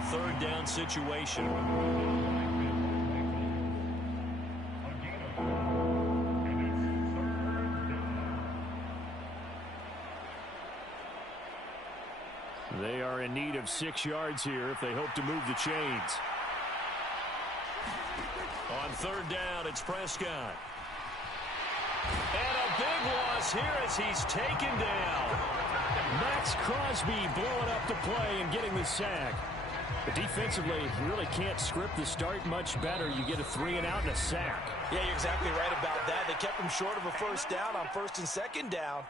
a third down situation. They are in need of 6 yards here if they hope to move the chains. On third down, it's Prescott. And a big loss here as he's taken down. Max Crosby blowing up the play and getting the sack. But defensively, you really can't script the start much better. You get a 3 and out and a sack. Yeah, you're exactly right about that. They kept him short of a first down on first and second down.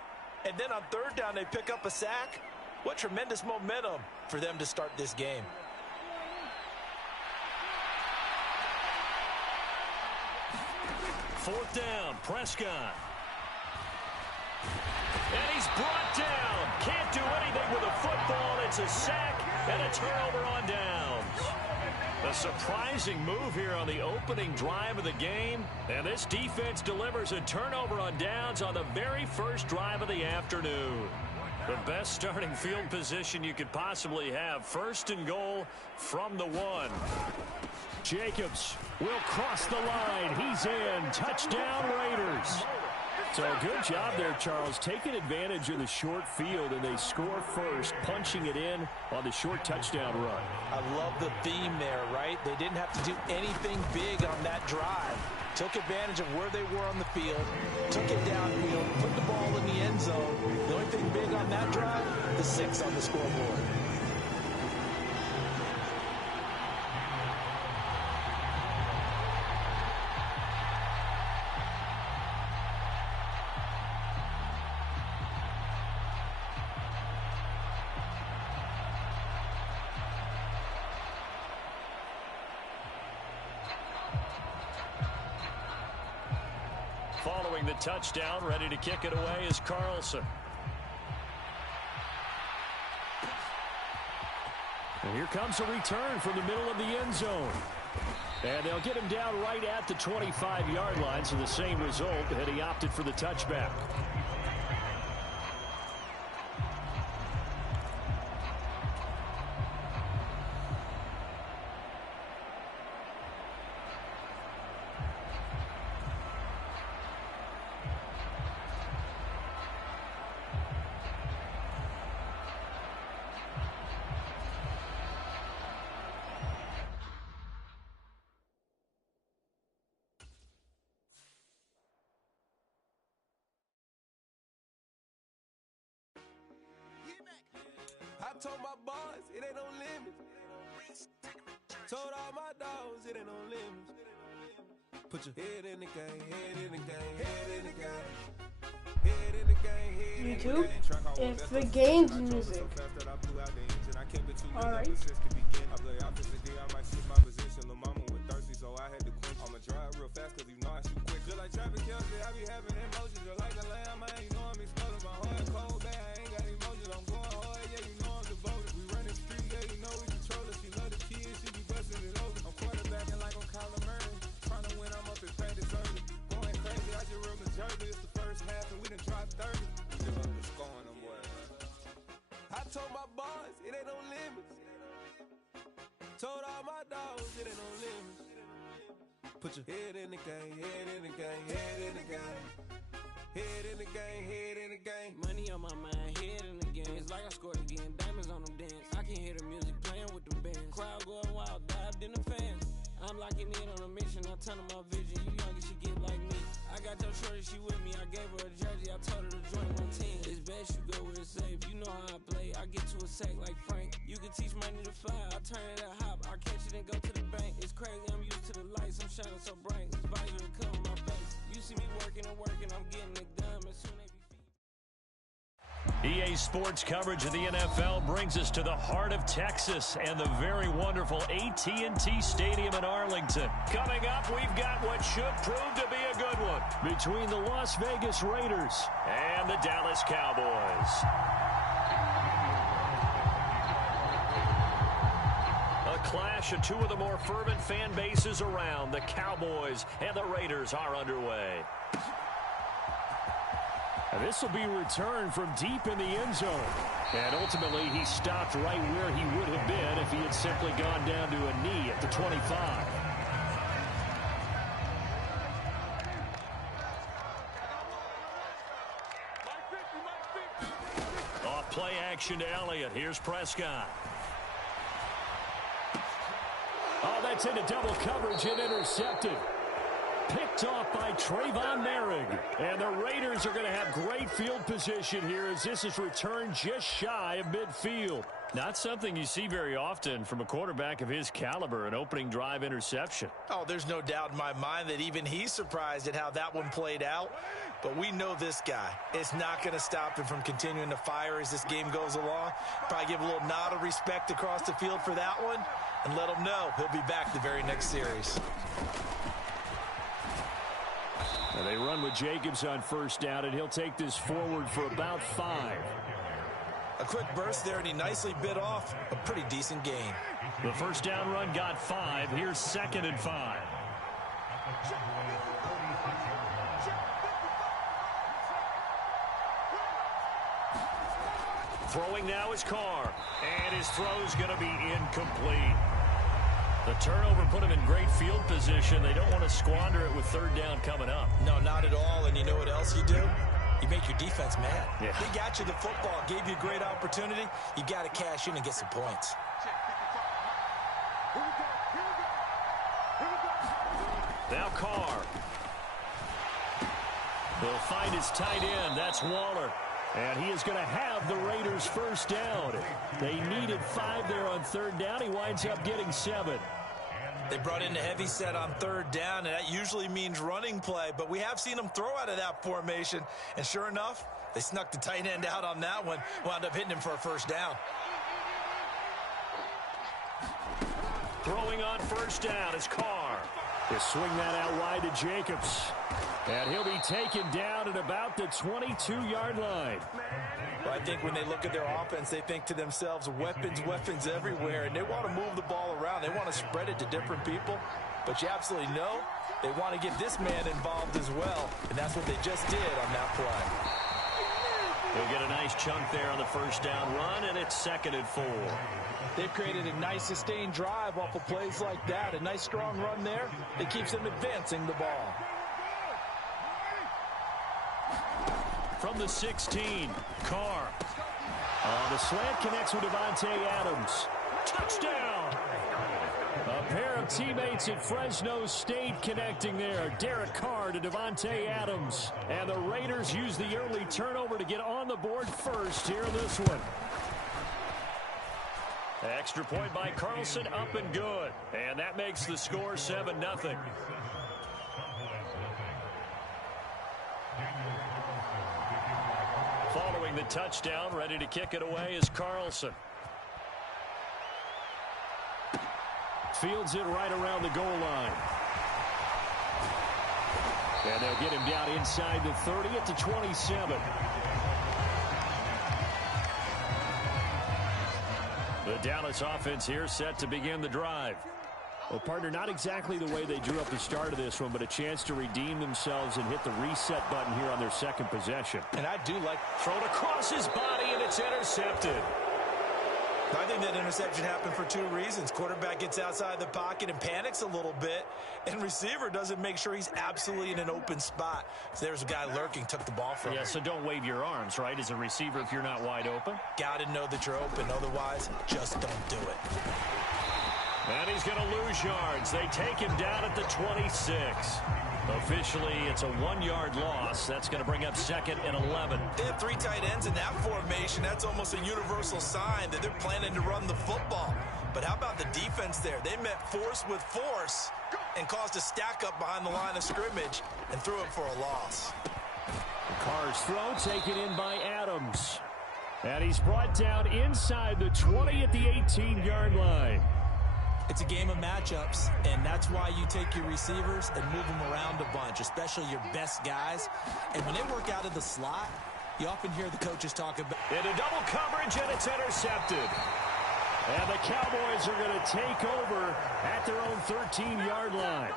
And then on third down, they pick up a sack. What tremendous momentum for them to start this game. Fourth down, Prescott. And he's brought down. Can't do anything with a football. It's a sack and a turnover on downs. A surprising move here on the opening drive of the game. And this defense delivers a turnover on downs on the very first drive of the afternoon. The best starting field position you could possibly have. First and goal from the 1. Jacobs will cross the line. He's in. Touchdown, Raiders. So good job there, Charles, taking advantage of the short field, and they score first, punching it in on the short touchdown run. I love the theme there, right? They didn't have to do anything big on that drive. Took advantage of where they were on the field, took it downfield, put the ball in the end zone. The only thing big on that drive, the 6 on the scoreboard. Following the touchdown, ready to kick it away is Carlson. And here comes a return from the middle of the end zone. And they'll get him down right at the 25-yard line, so the same result, and he opted for the touchback. I told my boys it ain't no limits. Told all my dogs it ain't no limits. Put your head in the game, head in the game, head in the game. Head in the game, head in the game. YouTube, it's the games music. Alright. I play opposite D, I might switch my position. Lil' mama was thirsty, so I had to quench. I'ma drive real fast, cause you know I shoot quick. Just like traffic Kelsey, I be having emotions. Just like a lamb, man, you know I'm exploding. My heart cold, bad, I ain't got emotions. I'm going hard, yeah, you know I'm devoted. We run the street, yeah, you know we control it. She love the kids, she be busting it over. I'm quarterbacking like I'm Kyler Murray. Trying to win, I'm up in practice early. Going crazy, I just rode the jersey. It's the first half, and we done dropped 30. We just up to scoring them, boy. I told my boys, it ain't no limits. Told all my dogs, it ain't no limits. Put your head in the game, head in the game, head in the game. Head in the game, head in the game. Money on my mind, head in the game. It's like I scored again, diamonds on them dance. I can hear the music playing with them bands. Crowd going wild, dived in the fans. I'm locking in on a mission, I turn my vision. You young and she get like me. I got your shorty, she with me. I gave her a jersey, I told her to join my team. It's best you go where it's safe. You know how I play. I get to a sack like Frank. You can teach money to fly. I turn it a hop. I catch it and go to the bank. It's crazy, I'm used to the lights. I'm shining so bright. It's visor to cover my face. You see me working and working. I'm getting it done. As soon as EA Sports coverage of the NFL brings us to the heart of Texas and the very wonderful AT&T Stadium in Arlington. Coming up, we've got what should prove to be a good one Between the Las Vegas Raiders and the Dallas Cowboys. A clash of two of the more fervent fan bases around. The Cowboys and the Raiders are underway. And this will be returned from deep in the end zone. And ultimately, he stopped right where he would have been if he had simply gone down to a knee at the 25. Off play action to Elliott. Here's Prescott. Oh, that's into double coverage and intercepted. Picked off by Trayvon Merrick. And the Raiders are going to have great field position here as this is returned just shy of midfield. Not something you see very often from a quarterback of his caliber, an opening drive interception. Oh, there's no doubt in my mind that even he's surprised at how that one played out. But we know this guy. It's not going to stop him from continuing to fire as this game goes along. Probably give a little nod of respect across the field for that one and let him know he'll be back the very next series. And they run with Jacobs on first down, and he'll take this forward for about 5. A quick burst there, and he nicely bit off a pretty decent gain. The first down run got 5. Here's 2nd and 5. Throwing now is Carr. And his throw's going to be incomplete. The turnover put him in great field position. They don't want to squander it with 3rd down coming up. No, not at all. And you know what else you do? You make your defense mad. Yeah. They got you the football, gave you a great opportunity. You got to cash in and get some points. Now Carr. He'll find his tight end. That's Waller. And he is going to have the Raiders first down. They needed 5 there on 3rd down. He winds up getting 7. They brought in the heavy set on 3rd down, and that usually means running play. But we have seen them throw out of that formation. And sure enough, they snuck the tight end out on that one. Wound up hitting him for a first down. Throwing on first down is Carr. They swing that out wide to Jacobs. And he'll be taken down at about the 22-yard line. Well, I think when they look at their offense, they think to themselves, weapons, weapons everywhere. And they want to move the ball around. They want to spread it to different people. But you absolutely know they want to get this man involved as well. And that's what they just did on that play. They'll get a nice chunk there on the first down run, and it's 2nd and 4. They've created a nice sustained drive off of plays like that. A nice strong run there that keeps them advancing the ball. From the 16, Carr. The slant connects with Devontae Adams. Touchdown! A pair of teammates at Fresno State connecting there. Derek Carr to Devontae Adams. And the Raiders use the early turnover to get on the board first here in this one. Extra point by Carlson, up and good. And that makes the score 7-0. Following the touchdown, ready to kick it away is Carlson. Fields it right around the goal line. And they'll get him down inside the 30 at the 27. The Dallas offense here set to begin the drive. Well, partner, not exactly the way they drew up the start of this one, but a chance to redeem themselves and hit the reset button here on their 2nd possession. And I do like Thrown across his body, and it's intercepted. I think that interception happened for 2 reasons. Quarterback gets outside the pocket and panics a little bit, and receiver doesn't make sure he's absolutely in an open spot. So there's a guy lurking, took the ball from him. Yeah, so don't wave your arms, right, as a receiver if you're not wide open. Got to know that you're open. Otherwise, just don't do it. And he's going to lose yards. They take him down at the 26. Officially, it's a 1-yard loss. That's going to bring up 2nd and 11. They have 3 tight ends in that formation. That's almost a universal sign that they're planning to run the football. But how about the defense there? They met force with force and caused a stack up behind the line of scrimmage and threw it for a loss. Carr's throw taken in by Adams. And he's brought down inside the 20 at the 18-yard line. It's a game of matchups, and that's why you take your receivers and move them around a bunch, especially your best guys. And when they work out of the slot, you often hear the coaches talk about into double coverage, and it's intercepted. And the Cowboys are going to take over at their own 13-yard line.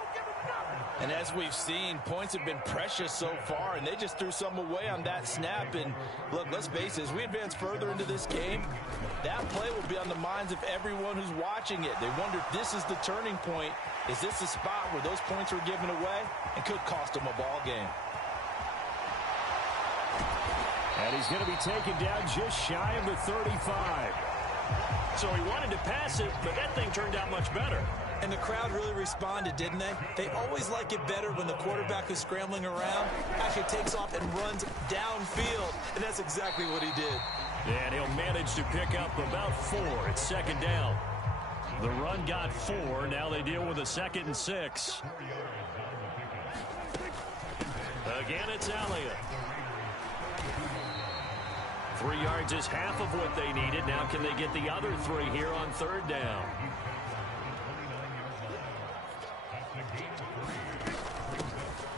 And as we've seen, points have been precious so far, and they just threw some away on that snap. And look, let's face it, as we advance further into this game, that play will be on the minds of everyone who's watching it. They wonder if this is the turning point. Is this the spot where those points were given away and could cost them a ball game? And he's going to be taken down just shy of the 35. So he wanted to pass it, but that thing turned out much better. And the crowd really responded, didn't they? They always like it better when the quarterback is scrambling around, actually takes off and runs downfield. And that's exactly what he did. And he'll manage to pick up about 4. It's second down. The run got 4. Now they deal with a 2nd and 6. Again, it's Elliott. 3 yards is half of what they needed. Now can they get the other 3 here on 3rd down?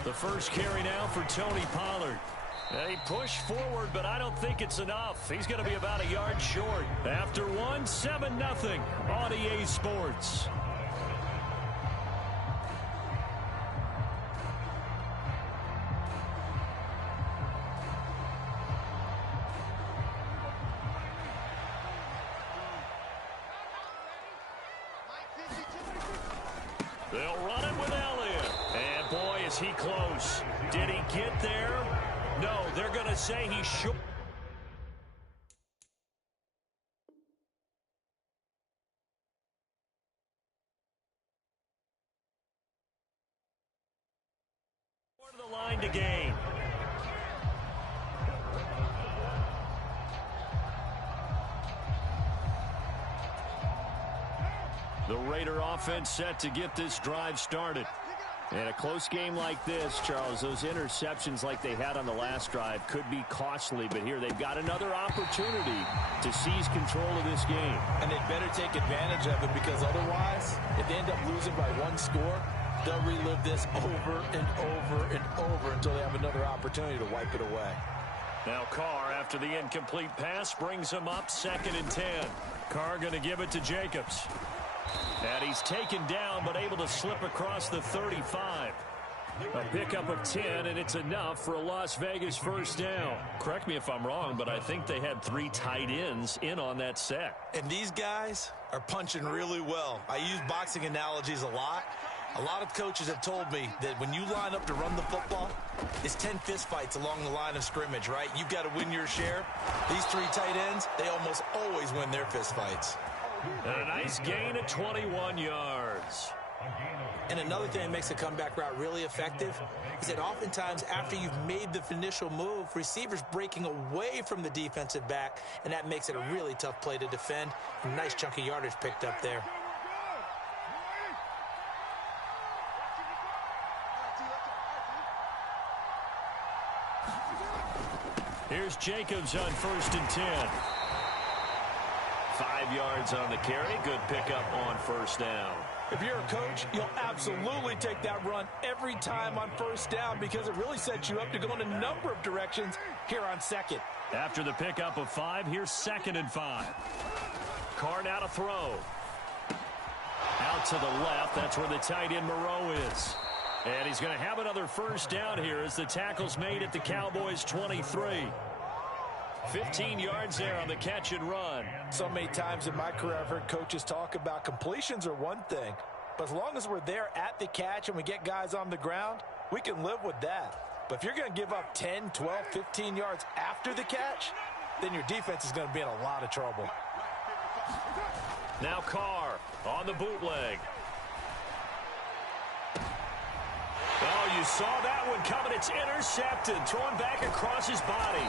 The first carry now for Tony Pollard. He pushed forward, but I don't think it's enough. He's going to be about a yard short. After 1, 7-0 on EA Sports. They'll run it with Elliott. And boy, is he close. Did he get there? No, they're going to say he should. To the line to gain. The Raider offense set to get this drive started. In a close game like this, Charles, those interceptions like they had on the last drive could be costly, but here they've got another opportunity to seize control of this game. And they better take advantage of it, because otherwise, if they end up losing by 1 score, they'll relive this over and over and over until they have another opportunity to wipe it away. Now Carr, after the incomplete pass, brings him up 2nd and 10. Carr going to give it to Jacobs. And he's taken down, but able to slip across the 35. A pickup of 10, and it's enough for a Las Vegas first down. Correct me if I'm wrong, but I think they had 3 tight ends in on that set. And these guys are punching really well. I use boxing analogies a lot. A lot of coaches have told me that when you line up to run the football, it's 10 fistfights along the line of scrimmage, right? You've got to win your share. These 3 tight ends, they almost always win their fistfights. And a nice gain of 21 yards. And another thing that makes a comeback route really effective is that oftentimes after you've made the initial move, receivers breaking away from the defensive back, and that makes it a really tough play to defend. A nice chunk of yardage picked up there. Here's Jacobs on 1st and 10. 5 yards on the carry. Good pickup on 1st down. If you're a coach, you'll absolutely take that run every time on 1st down, because it really sets you up to go in a number of directions here on 2nd. After the pickup of 5, here's 2nd and 5. Carr now to throw. Out to the left. That's where the tight end Moreau is. And he's going to have another 1st down here as the tackle's made at the Cowboys' 23. 15 yards there on the catch and run. So many times in my career I've heard coaches talk about completions are one thing, but as long as we're there at the catch and we get guys on the ground, we can live with that. But if you're going to give up 10, 12, 15 yards after the catch, then your defense is going to be in a lot of trouble. Now Carr on the bootleg. Oh, you saw that one coming. It's intercepted. Thrown back across his body.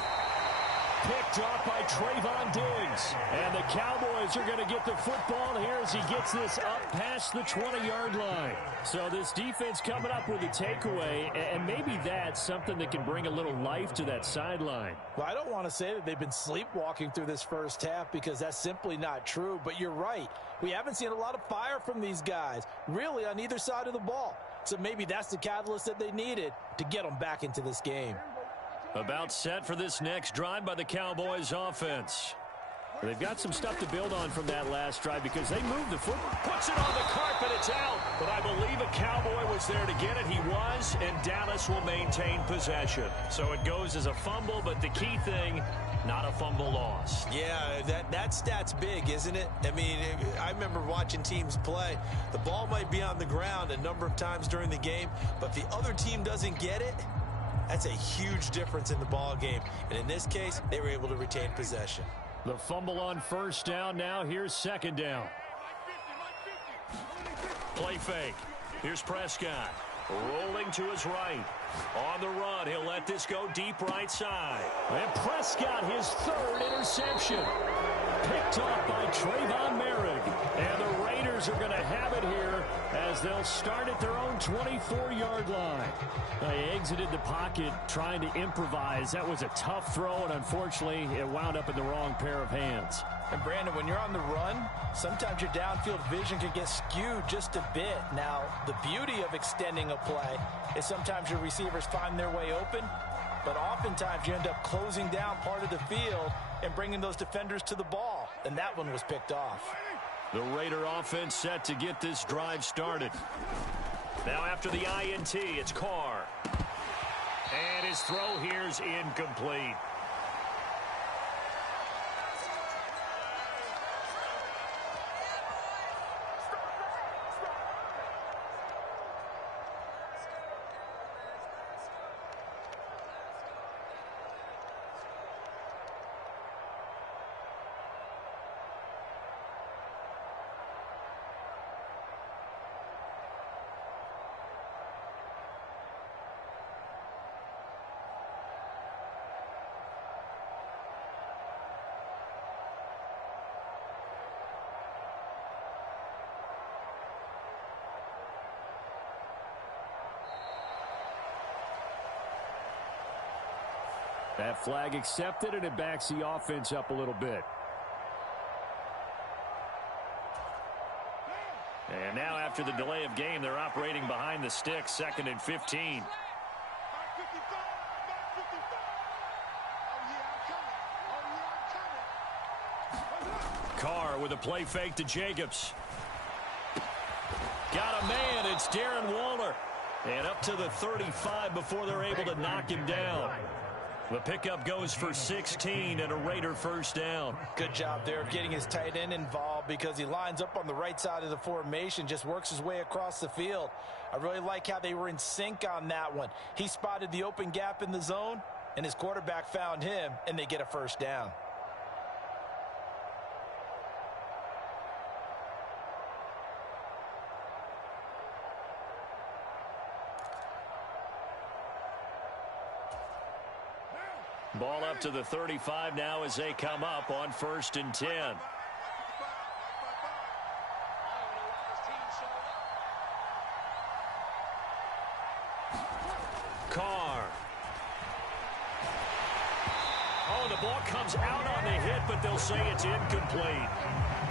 Picked off by Trayvon Diggs. And the Cowboys are going to get the football here as he gets this up past the 20-yard line. So this defense coming up with a takeaway, and maybe that's something that can bring a little life to that sideline. Well, I don't want to say that they've been sleepwalking through this first half, because that's simply not true. But you're right. We haven't seen a lot of fire from these guys, really, on either side of the ball. So maybe that's the catalyst that they needed to get them back into this game. About set for this next drive by the Cowboys offense. They've got some stuff to build on from that last drive because they moved the football. Puts it on the carpet. It's out. But I believe a Cowboy was there to get it. He was, and Dallas will maintain possession. So it goes as a fumble, but the key thing, not a fumble loss. Yeah, that stat's big, isn't it? I mean, I remember watching teams play. The ball might be on the ground a number of times during the game, but if the other team doesn't get it, that's a huge difference in the ball game. And in this case, they were able to retain possession. The fumble on first down. Now here's second down. Play fake. Here's Prescott. Rolling to his right. On the run, he'll let this go deep right side. And Prescott, his third interception. Picked off by Trayvon Merrick. And the Raiders are going to have it here as they'll start at their own 24-yard line. They exited the pocket trying to improvise. That was a tough throw, and unfortunately, it wound up in the wrong pair of hands. And Brandon, when you're on the run, sometimes your downfield vision can get skewed just a bit. Now, the beauty of extending a play is sometimes your receivers find their way open, but oftentimes you end up closing down part of the field and bringing those defenders to the ball, and that one was picked off. The Raider offense set to get this drive started. Now after the INT, it's Carr. And his throw here's incomplete. That flag accepted, and it backs the offense up a little bit. And now after the delay of game, they're operating behind the sticks, 2nd and 15. Carr with a play fake to Jacobs. Got a man, it's Darren Waller. And up to the 35 before they're able to knock him down. The pickup goes for 16 and a Raider first down. Good job there of getting his tight end involved because he lines up on the right side of the formation, just works his way across the field. I really like how they were in sync on that one. He spotted the open gap in the zone, and his quarterback found him, and they get a first down. Ball up to the 35 now as they come up on 1st and 10. Carr. Oh, the ball comes out on the hit, but they'll say it's incomplete.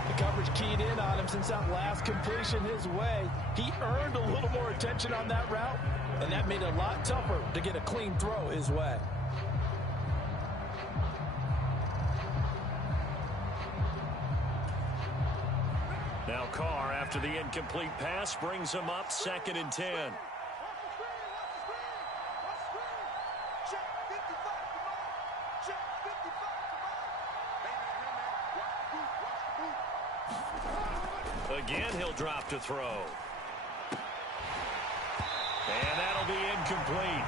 The coverage keyed in on him since that last completion his way. He earned a little more attention on that route, and that made it a lot tougher to get a clean throw his way. Now Carr, after the incomplete pass, brings him up 2nd and 10. Again, he'll drop to throw. And that'll be incomplete.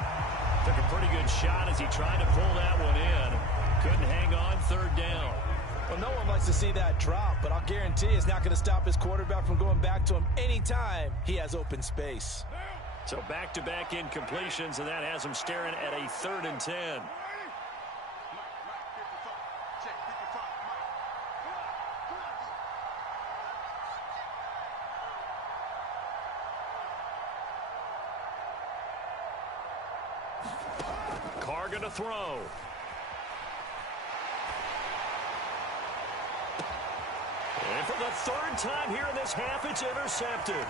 Took a pretty good shot as he tried to pull that one in. Couldn't hang on, 3rd down. Well, no one likes to see that drop, but I'll guarantee it's not going to stop his quarterback from going back to him anytime he has open space. So back-to-back incompletions, and that has him staring at a 3rd and 10. Carr going to throw. And for the 3rd time here in this half, it's intercepted.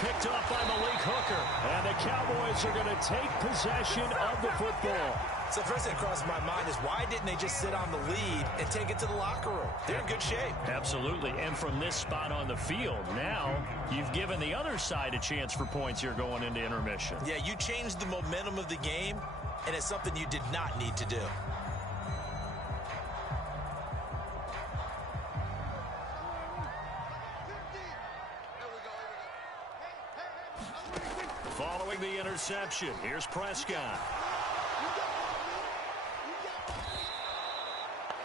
Picked up by Malik Hooker. And the Cowboys are going to take possession of the football. So the first thing that crosses my mind is why didn't they just sit on the lead and take it to the locker room? They're in good shape. Absolutely. And from this spot on the field, now you've given the other side a chance for points here going into intermission. Yeah, you changed the momentum of the game, and it's something you did not need to do. Following the interception, here's Prescott.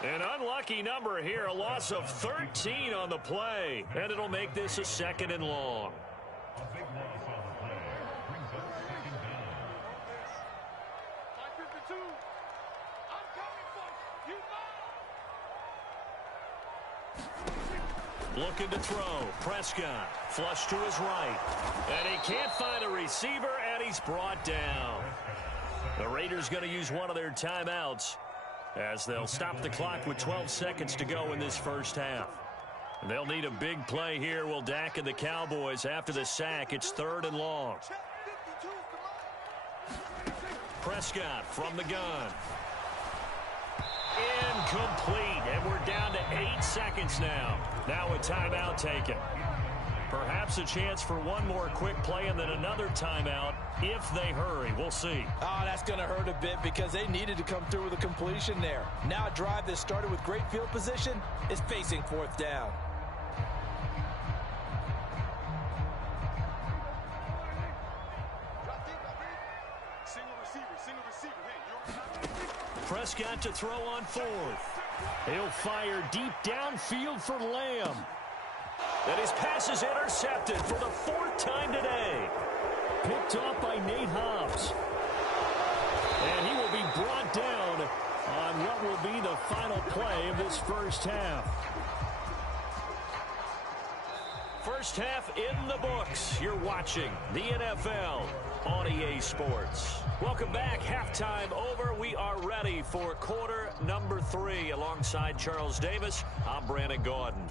An unlucky number here, a loss of 13 on the play, and it'll make this a 2nd and long. Looking to throw. Prescott flush to his right. And he can't find a receiver, and he's brought down. The Raiders going to use one of their timeouts as they'll stop the clock with 12 seconds to go in this first half. They'll need a big play here. Will Dak and the Cowboys after the sack. It's 3rd and long. Prescott from the gun. Incomplete, and we're down to 8 seconds now. Now a timeout taken. Perhaps a chance for one more quick play and then another timeout if they hurry. We'll see. Oh, that's going to hurt a bit because they needed to come through with a completion there. Now a drive that started with great field position is facing 4th down. Prescott to throw on 4th. He'll fire deep downfield for Lamb. And his pass is intercepted for the 4th time today. Picked off by Nate Hobbs. And he will be brought down on what will be the final play of this first half. First half in the books. You're watching the NFL on EA Sports. Welcome back. Halftime over. We are ready for quarter number 3. Alongside Charles Davis, I'm Brandon Gordon.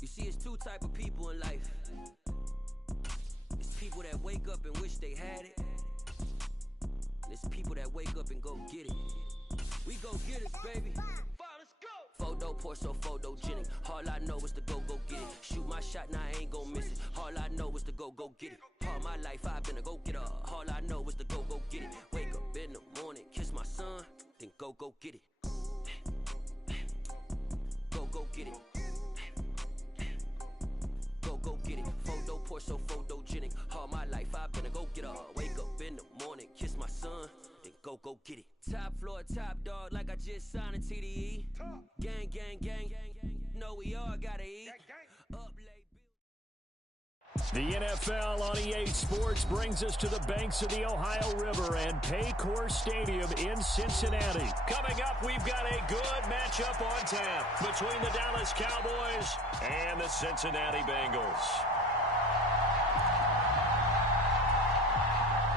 You see, it's 2 type of people in life. It's people that wake up and wish they had it. And it's people that wake up and go get it. We go get it, baby. Photo poor, so photogenic. All I know is to go get it. Shoot my shot, now I ain't gon' miss it. All I know is to go get it. All my life I've been a go-getter. All I know is to go get it. Wake up in the morning, kiss my son, then go get it. Go get it. Go get it. Photo poor, so photogenic. All my life I've been a go-getter. Wake up in the morning, kiss my son, then go get it. Top floor, top dog, like I just signed a TDE. Gang, gang, gang, gang. No, we all gotta eat. Up late. The NFL on EA Sports brings us to the banks of the Ohio River and Paycor Stadium in Cincinnati. Coming up, we've got a good matchup on tap between the Dallas Cowboys and the Cincinnati Bengals.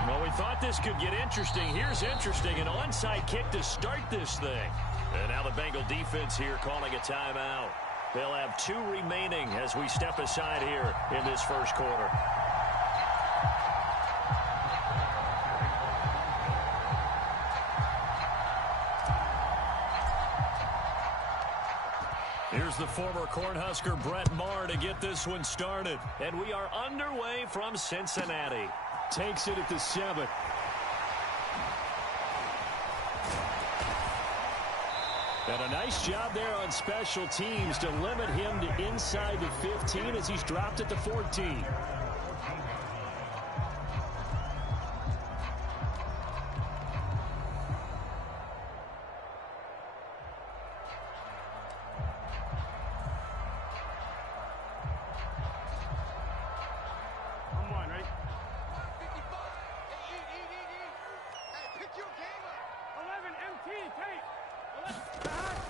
Well, we thought this could get interesting. Here's interesting. An onside kick to start this thing. And now the Bengal defense here calling a timeout. They'll have 2 remaining as we step aside here in this first quarter. Here's the former Cornhusker Brett Maher to get this one started. And we are underway from Cincinnati. Takes it at the 7. And a nice job there on special teams to limit him to inside the 15 as he's dropped at the 14.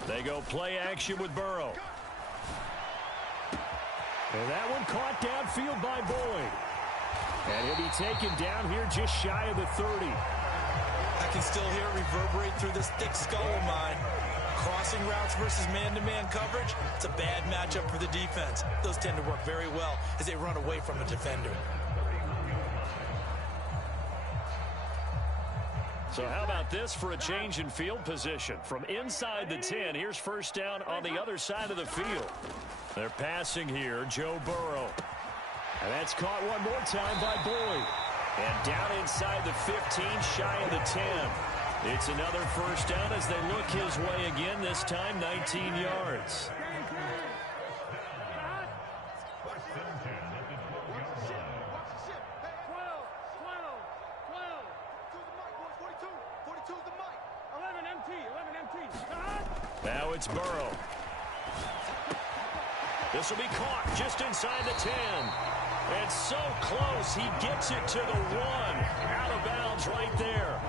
They go play action with Burrow. And that one caught downfield by Boyd. And he'll be taken down here just shy of the 30. I can still hear it reverberate through this thick skull of mine. Crossing routes versus man-to-man coverage, it's a bad matchup for the defense. Those tend to work very well as they run away from a defender. So how about this for a change in field position? From inside the 10, here's first down on the other side of the field. They're passing here, Joe Burrow. And that's caught one more time by Boyd. And down inside the 15, shy of the 10. It's another first down as they look his way again, this time 19 yards. Now it's Burrow. This will be caught just inside the 10. And so close, he gets it to the 1. Out of bounds right there.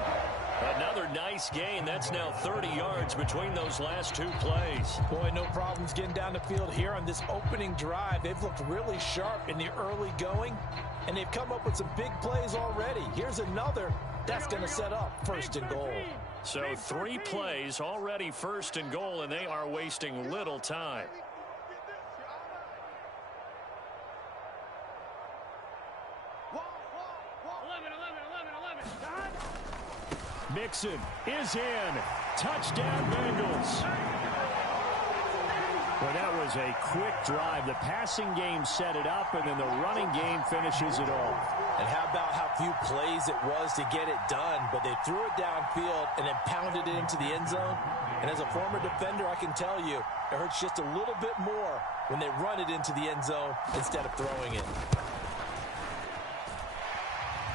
Another nice gain. That's now 30 yards between those last two plays. Boy, no problems getting down the field here on this opening drive. They've looked really sharp in the early going, and they've come up with some big plays already. Here's another. That's going to set up first and goal. So 3 plays already first and goal, and they are wasting little time. Mixon is in. Touchdown, Bengals. Well, that was a quick drive. The passing game set it up, and then the running game finishes it all. And how about how few plays it was to get it done, but they threw it downfield and then pounded it into the end zone. And as a former defender, I can tell you, it hurts just a little bit more when they run it into the end zone instead of throwing it.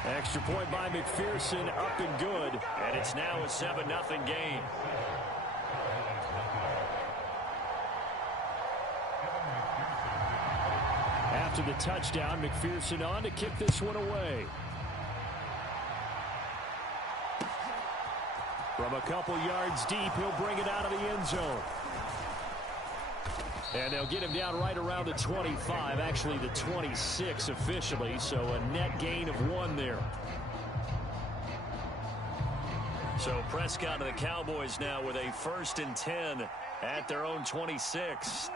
Extra point by McPherson, up and good. And it's now a 7-0 game. After the touchdown, McPherson on to kick this one away. From a couple yards deep, he'll bring it out of the end zone. And they'll get him down right around the 25, actually the 26 officially, so a net gain of 1 there. So Prescott and the Cowboys now with a 1st and 10 at their own 26.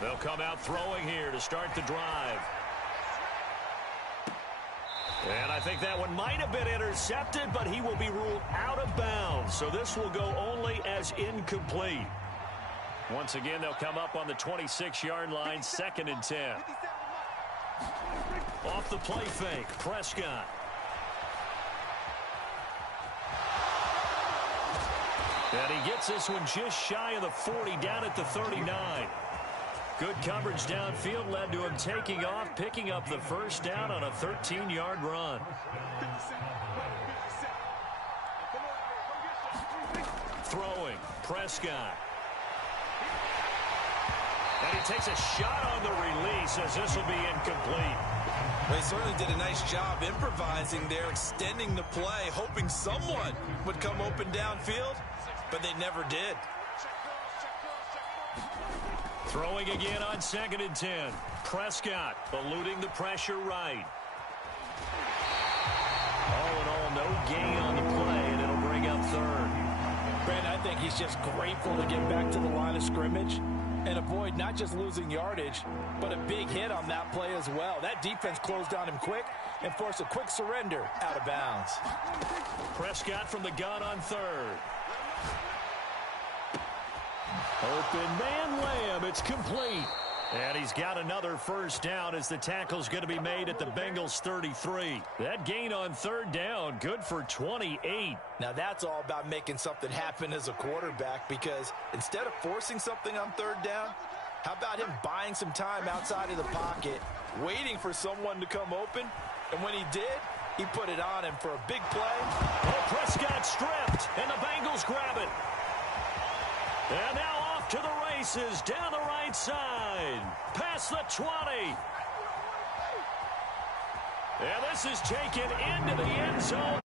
They'll come out throwing here to start the drive. And I think that one might have been intercepted, but he will be ruled out of bounds. So this will go only as incomplete. Once again, they'll come up on the 26-yard line, 2nd and 10. Off the play fake, Prescott. And he gets this one just shy of the 40, down at the 39. Good coverage downfield led to him taking off, picking up the first down on a 13-yard run. Throwing, Prescott. And he takes a shot on the release as this will be incomplete. Well, he certainly did a nice job improvising there, extending the play, hoping someone would come open downfield, but they never did. Throwing again on 2nd and 10. Prescott eluding the pressure right. All in all, no gain on the play, and it'll bring up 3rd. Brandon, I think he's just grateful to get back to the line of scrimmage and avoid not just losing yardage, but a big hit on that play as well. That defense closed on him quick and forced a quick surrender out of bounds. Prescott from the gun on 3rd. Open man Lamb, it's complete. And he's got another first down as the tackle's going to be made at the Bengals 33. That gain on 3rd down, good for 28. Now that's all about making something happen as a quarterback, because instead of forcing something on 3rd down, how about him buying some time outside of the pocket, waiting for someone to come open, and when he did, he put it on him for a big play. Oh, Prescott stripped, and the Bengals grab it. And now off to the races, down the right side, past the 20. And this is taken into the end zone.